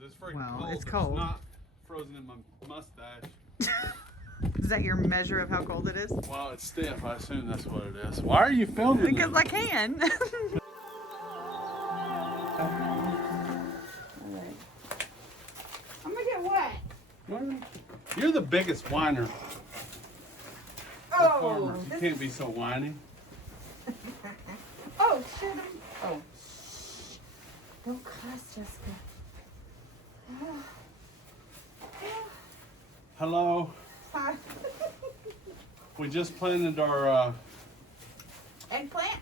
because it's freaking Well, cold. it's but cold. It's not frozen in my mustache. Is that your measure of how cold it is? Well, it's stiff. I assume that's what it is. Why are you filming Because this? I can. I'm gonna get wet. You're the biggest whiner. Oh, Farmers, you can't be so whiny. Oh, shit. Oh. Don't cuss, Jessica. Hello. Hi. We just planted our Eggplant?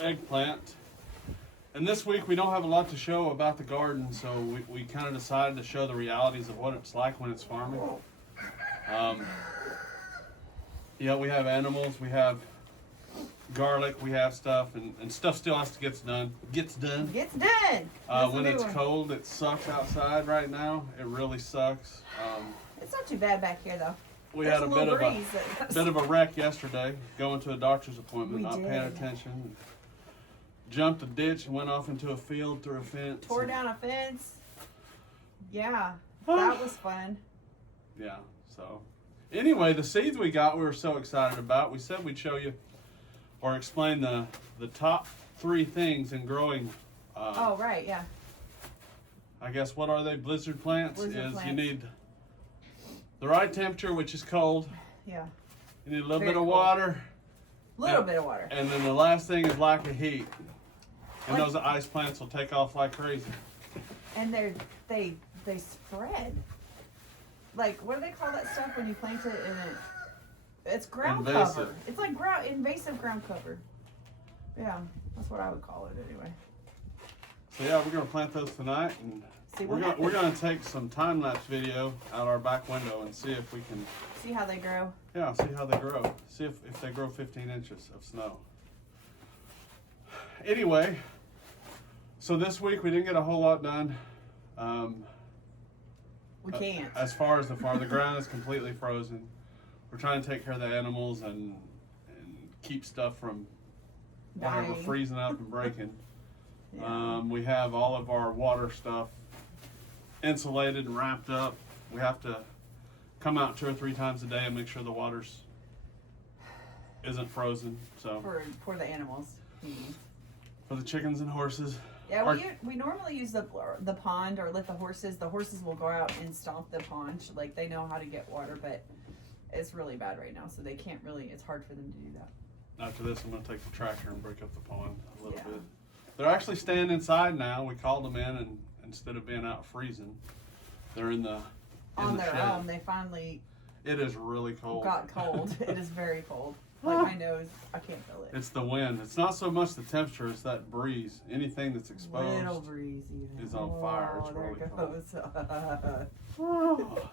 eggplant. And this week we don't have a lot to show about the garden, so we kind of decided to show the realities of what it's like when it's farming. Yeah, we have animals, we have garlic, we have stuff, and stuff still has to get done. Gets done. That's When the it's new one. cold, it sucks outside right now. It really sucks. It's not too bad back here, though. We There's had a little bit of breeze. bit of a wreck yesterday, going to a doctor's appointment, We not did. paying attention. Jumped a ditch and went off into a field through a fence. Tore down a fence. Yeah, that was fun. Yeah, so anyway, the seeds we got, we were so excited about. We said we'd show you or explain the top 3 things in growing. Oh, right, yeah. I guess, what are they? Blizzard plants? Blizzard You plants. need the right temperature, which is cold. Yeah. You need a little Very bit of cold. water. Little bit of water. And then the last thing is lack of heat. And Like- those ice plants will take off like crazy. And they spread. Like, what do they call that stuff when you plant it and it's ground Invasive. cover. It's like invasive ground cover. Yeah, that's what I would call it anyway. So yeah, we're gonna plant those tonight, and See we're what gonna happens. take some time lapse video out our back window and see if we can, See how they grow. see how they grow. See if they grow 15 inches of snow. Anyway, so this week we didn't get a whole lot done. We can't. As far as the farm, the ground is completely frozen. We're trying to take care of the animals and keep stuff from whatever Dying. freezing up and breaking. Yeah. We have all of our water stuff insulated and wrapped up. We have to come out 2 or 3 times a day and make sure the water's isn't frozen. So For the animals. for the chickens and horses. Yeah, we normally use the pond or let the horses will go out and stomp the pond. Like, they know how to get water, but it's really bad right now, so they can't really, it's hard for them to do that. After this, I'm going to take the tractor and break up the pond a little Yeah. bit. They're actually staying inside now. We called them in, and instead of being out freezing, they're in the On their shed. own, they finally It is really cold. got cold. It is very cold. Like, my nose, I can't feel it. It's the wind. It's not so much the temperature, it's that breeze. Anything that's exposed. Little breeze even. is on fire. It's Oh, there really it cold. goes. Oh,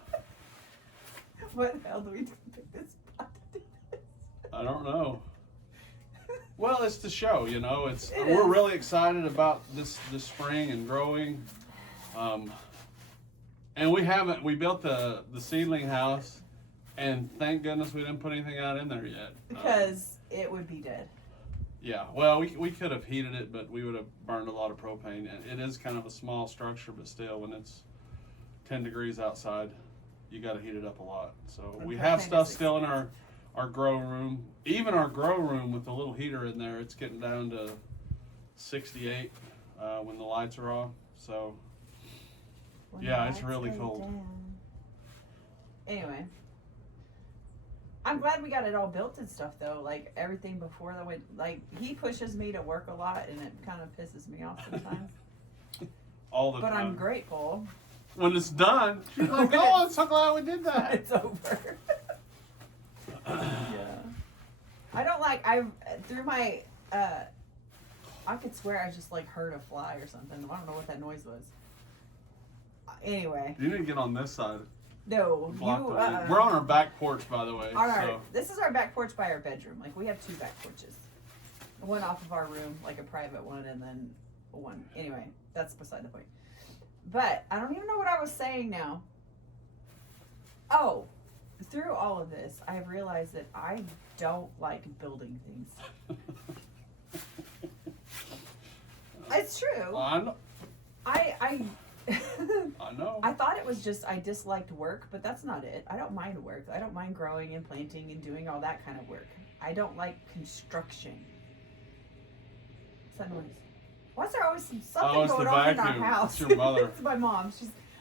What the hell do we do to pick this spot to do this? I don't know. Well, it's the show, you know. It We're is. really excited about this spring and growing. And we built the seedling house, and thank goodness we didn't put anything out in there yet. Because it would be dead. Yeah, well, we could have heated it, but we would have burned a lot of propane. And it is kind of a small structure, but still, when it's 10 degrees outside, you got to heat it up a lot. So And we have propane stuff is still in our grow room. Even our grow room with the little heater in there, it's getting down to 68 when the lights are off. So When yeah, the it's really lights go cold. down. Anyway, I'm glad we got it all built and stuff though. Like, everything before that went, like, he pushes me to work a lot and it kind of pisses me off sometimes. all the But time. I'm grateful. When it's done, she's like, When oh, I'm so glad we did that. It's over. Yeah. I don't like, through my, I could swear I just like heard a fly or something. I don't know what that noise was. Anyway, You need to get on this side. no, Block you, the wind. We're on our back porch, by the way. So this is our back porch by our bedroom. Like, we have 2 back porches. One off of our room, like a private one, and then one. Anyway, that's beside the point. But I don't even know what I was saying now. Oh, through all of this, I have realized that I don't like building things. It's true. I know. I I know. I thought it was just I disliked work, but that's not it. I don't mind work. I don't mind growing and planting and doing all that kind of work. I don't like construction. What's that noise? Why is there always something it's going the on in our vacuum. house? It's your mother. It's my mom.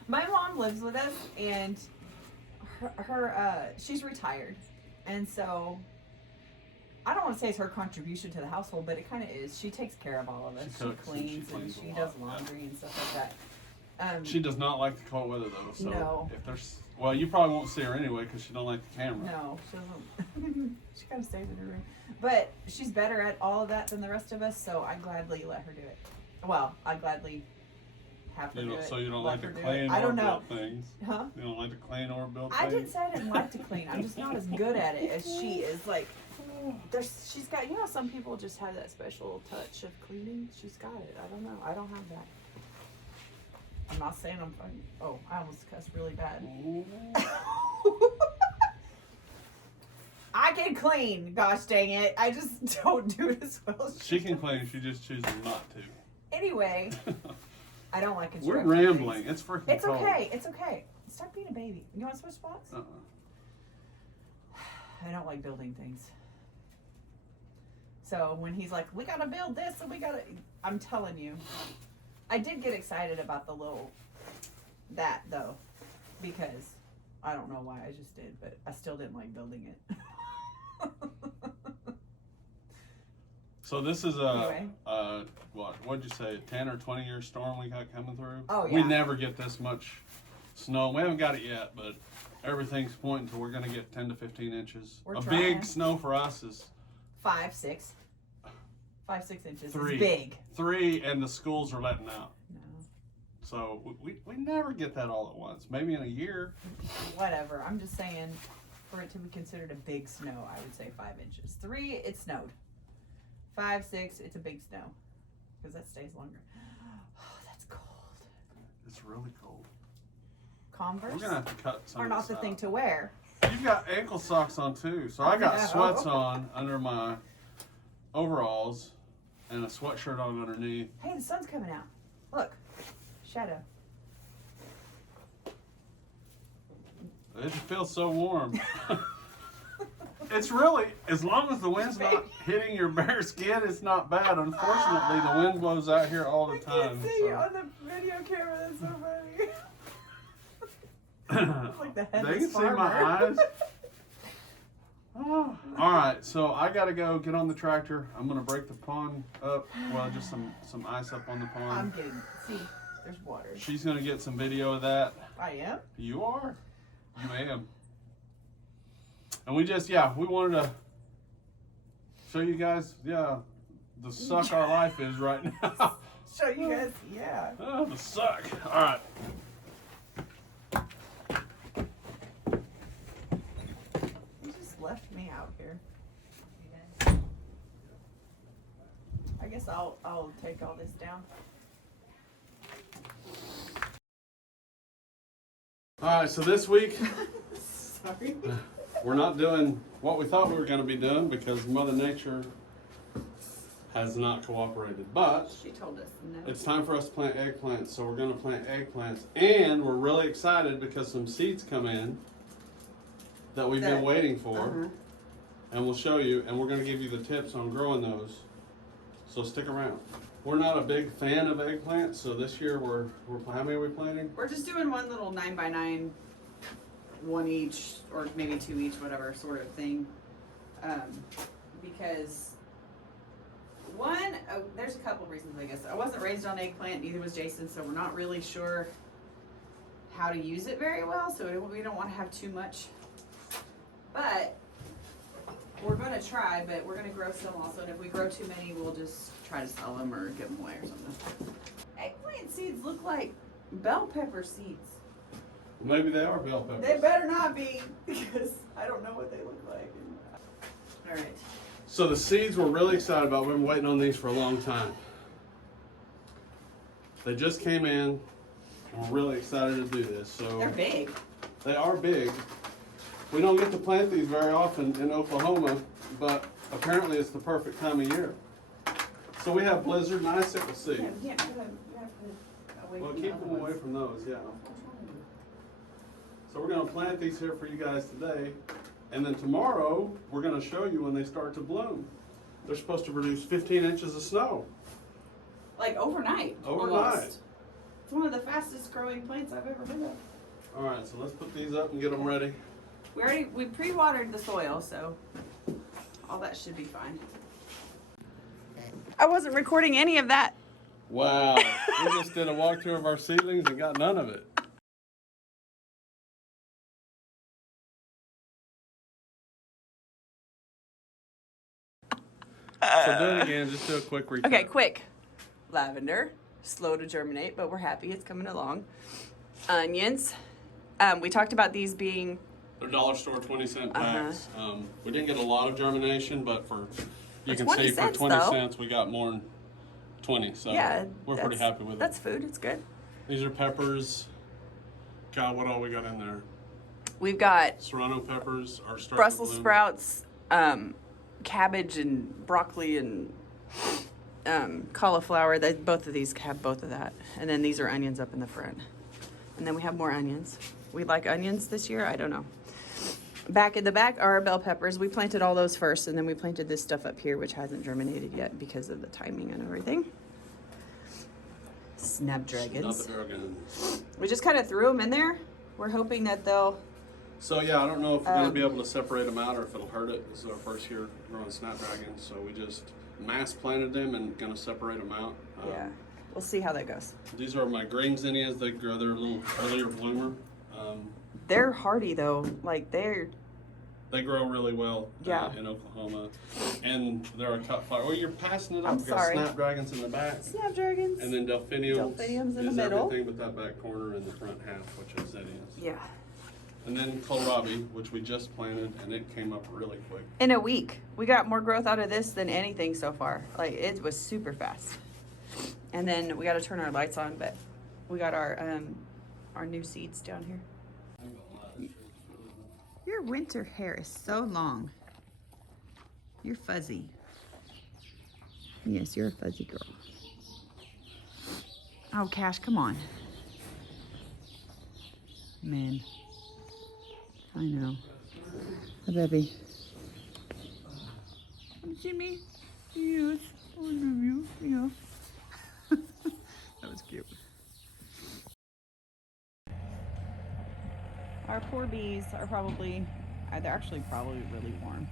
My mom lives with us, and she's retired, and so I don't want to say it's her contribution to the household, but it kind of is. She takes care of all of us. She cleans and she does laundry and stuff like that. She does not like the cold weather though. So No. if there's, well, you probably won't see her anyway because she don't like the camera. No, she doesn't. She kind of stays in her room. But she's better at all of that than the rest of us, so I gladly let her do it. Well, I gladly have her do it. So you don't let like to her do clean it. I or don't know. build things? Huh? You don't like to clean or build I things? didn't say I didn't like to clean. I'm just not as good at it as she is. Like, she's got, you know, some people just have that special touch of cleaning. She's got it. I don't know. I don't have that. I'm not saying I'm fine. Oh, I almost cussed really bad. I can clean. Gosh dang it. I just don't do it as well as She can clean. She just chooses not to. Anyway, I don't like We're construction. rambling. things. It's freaking It's cold. okay. It's okay. Stop being a baby. You want to switch spots? I don't like building things. So when he's like, we gotta build this and we gotta, I'm telling you, I did get excited about that though, because I don't know why, I just did, but I still didn't like building it. So this is Anyway. what'd you say, a 10 or 20 year storm we got coming through? Oh, We yeah. never get this much snow. We haven't got it yet, but everything's pointing to we're gonna get 10 to 15 inches. We're a trying. big snow for us is 5, 6 inches 3. is big. 3, and the schools are letting out. No, So we never get that all at once. Maybe in a year. whatever. I'm just saying, for it to be considered a big snow, I would say 5 inches. 3, it snowed. 5, 6, it's a big snow, because that stays longer. Oh, that's cold. It's really cold. Converse We're gonna have to cut some are of not this the out. thing to wear. You've got ankle socks on too. So I got No. sweats on under my overalls and a sweatshirt on underneath. Hey, the sun's coming out. Look, shadow. It feels so warm. It's really, as long as the wind's not hitting your bare skin, it's not bad. Unfortunately, the wind blows out here all the I time. can't see you on the video camera. That's so funny. It's like the They headless can see my farmer. eyes. Oh. All right, so I gotta go get on the tractor. I'm gonna break the pond up. Well, just some ice up on the I'm pond. getting, see, there's water. She's gonna get some video of that. I am? You are. You am. And we wanted to show you guys, the suck our life is right now. Show you guys, yeah. Oh, the suck. All right. You just left me out here. I guess I'll take all this down. All right, so this week Sorry. we're not doing what we thought we were going to be doing because Mother Nature has not cooperated. But She told us no. it's time for us to plant eggplants, so we're going to plant eggplants. And we're really excited because some seeds come in that we've been waiting for. And we'll show you, and we're going to give you the tips on growing those. So stick around. We're not a big fan of eggplants, so this year we're how many are we planting? We're just doing one little 9x9, one each, or maybe 2 each, whatever sort of thing. Because there's a couple of reasons, I guess. I wasn't raised on eggplant, neither was Jason, so we're not really sure how to use it very well, so we don't want to have too much. But we're going to try, but we're going to grow some also, and if we grow too many, we'll just try to sell them or give them away or something. Eggplant seeds look like bell pepper seeds. Maybe they are bell peppers. They better not be, because I don't know what they look like. All right. So the seeds we're really excited about. We've been waiting on these for a long time. They just came in, and we're really excited to do this. So They're big. they are big. We don't get to plant these very often in Oklahoma, but apparently it's the perfect time of year. So we have blizzard and icicle seed. Yeah, we have to put it away Well, from keep the them other away ones. from those, yeah. So we're gonna plant these here for you guys today, and then tomorrow, we're gonna show you when they start to bloom. They're supposed to produce 15 inches of snow. Like overnight. Overnight. Almost. It's one of the fastest growing plants I've ever heard of. All right, so let's put these up and get them ready. We pre-watered the soil, so all that should be fine. I wasn't recording any of that. Wow, we just did a walkthrough of our seedlings and got none of it. So do it again, just do a quick recap. Okay, quick. Lavender, slow to germinate, but we're happy it's coming along. Onions. We talked about these being They're dollar store 20-cent packs. We didn't get a lot of germination, but you can see for 20 cents we got more than 20. So yeah, we're pretty happy with it. That's food. It's good. These are peppers. God, what all we got in there? We've got Serrano peppers are starting Brussels to bloom. sprouts, cabbage and broccoli and cauliflower. Both of these have both of that. And then these are onions up in the front. And then we have more onions. We like onions this year? I don't know. Back in the back are our bell peppers. We planted all those first, and then we planted this stuff up here, which hasn't germinated yet because of the timing and everything. Snapdragons. Snapdragons. We just kind of threw them in there. We're hoping that they'll... So yeah, I don't know if we're going to be able to separate them out or if it'll hurt it. This is our first year growing snapdragons, so we just mass planted them and going to separate them out. yeah, we'll see how that goes. These are my green zinnias. They grow their little earlier bloomer. They're hardy though. Like they grow really well in Oklahoma, and they're a cut flower. Well, you're passing it up. I'm We've got sorry. snapdragons in the back, Snapdragons. and then delphiniums. Delphiniums in the is middle. everything but that back corner and the front half, which is zinnias. Yeah. And then kohlrabi, which we just planted, and it came up really quick. In a week, we got more growth out of this than anything so far. Like it was super fast. And then we got to turn our lights on, but we got our new seeds down here. Your winter hair is so long. You're fuzzy. Yes, you're a fuzzy girl. Oh, Cash, come on. Man. I know. Hi, baby. You see me? Yes. I love you. Yeah. That was cute. Our poor bees are probably, they're actually probably really warm.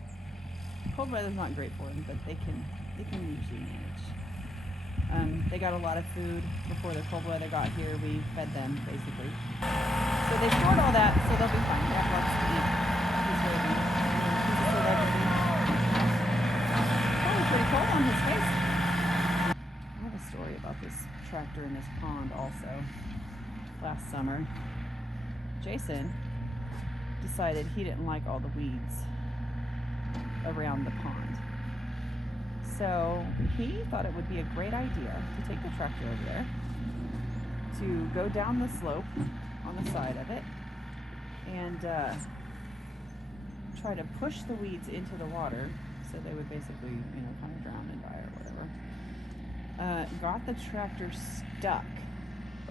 Cold weather's not great for them, but they can usually manage. They got a lot of food before the cold weather got here. We fed them basically. So they stored all that, so they'll be fine. They have lots to eat. He's waiting. Probably pretty cold on his face. I have a story about this tractor in this pond also. Last summer, Jason decided he didn't like all the weeds around the pond. So he thought it would be a great idea to take the tractor over there, to go down the slope on the side of it, and try to push the weeds into the water so they would basically, kind of drown and die or whatever. Got the tractor stuck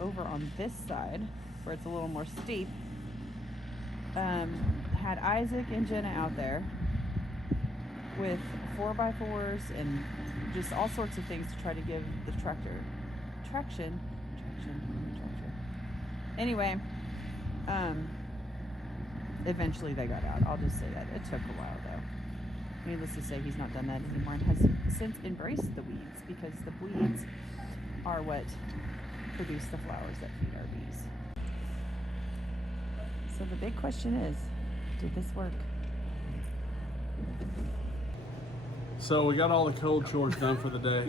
over on this side where it's a little more steep. Had Isaac and Jenna out there with 4x4s and just all sorts of things to try to give the tractor traction. Anyway, eventually they got out. I'll just say that. It took a while though. Needless to say, he's not done that anymore and has since embraced the weeds, because the weeds are what produce the flowers that feed our bees. So the big question is, did this work? So we got all the cold chores done for the day,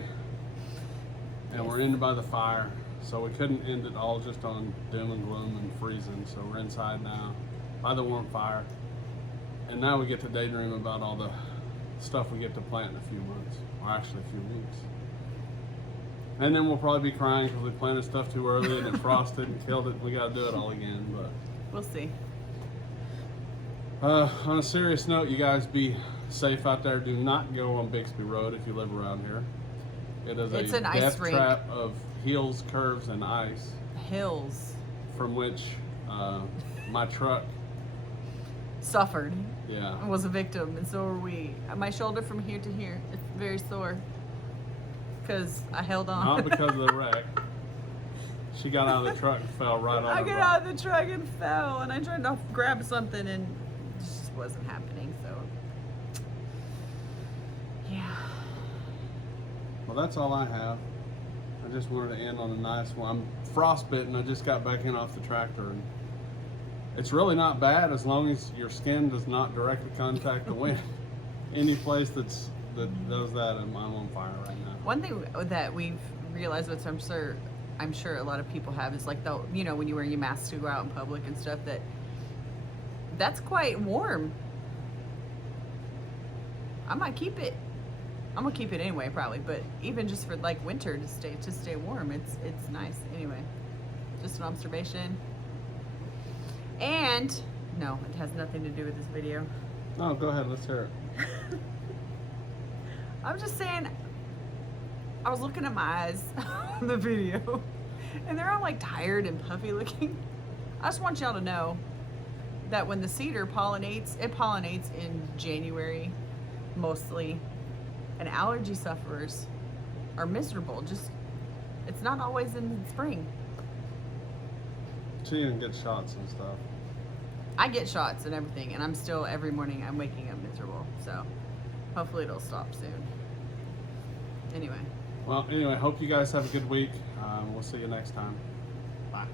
and we're in by the fire. So we couldn't end it all just on doom and gloom and freezing. So we're inside now by the warm fire. And now we get to daydream about all the stuff we get to plant in a few months, or actually a few weeks. And then we'll probably be crying because we planted stuff too early and it frosted and killed it. We got to do it all again, but We'll see. on a serious note, you guys be safe out there. Do not go on Bixby Road if you live around here. It is It's a an ice death rink. trap of hills, curves, and ice. hills from which my truck, suffered. yeah. I was a victim, and so were we. My shoulder from here to here, it's very sore because I held on. Not because of the wreck. She got out of the truck and fell right on I her got butt. out of the truck and fell, and I tried to grab something, and it just wasn't happening. So, yeah. Well, that's all I have. I just wanted to end on a nice one. I'm frostbitten. I just got back in off the tractor, and it's really not bad as long as your skin does not directly contact the wind. Any place that does that, I'm on fire right now. One thing that we've realized, which I'm sure a lot of people have, is like when you're wearing your mask to go out in public and stuff, that's quite warm. I might keep it. I'm gonna keep it anyway, probably. But even just for like winter to stay warm, it's nice. Anyway, just an observation. And no, it has nothing to do with this video. No, go ahead. Let's hear it. I'm just saying, I was looking at my eyes on the video, and they're all like tired and puffy looking. I just want y'all to know that when the cedar pollinates, it pollinates in January mostly, and allergy sufferers are miserable. It's not always in spring. She didn't get shots and stuff. I get shots and everything, and I'm still, every morning I'm waking up miserable. So hopefully it'll stop soon. Anyway. Well, anyway, hope you guys have a good week. We'll see you next time. Bye.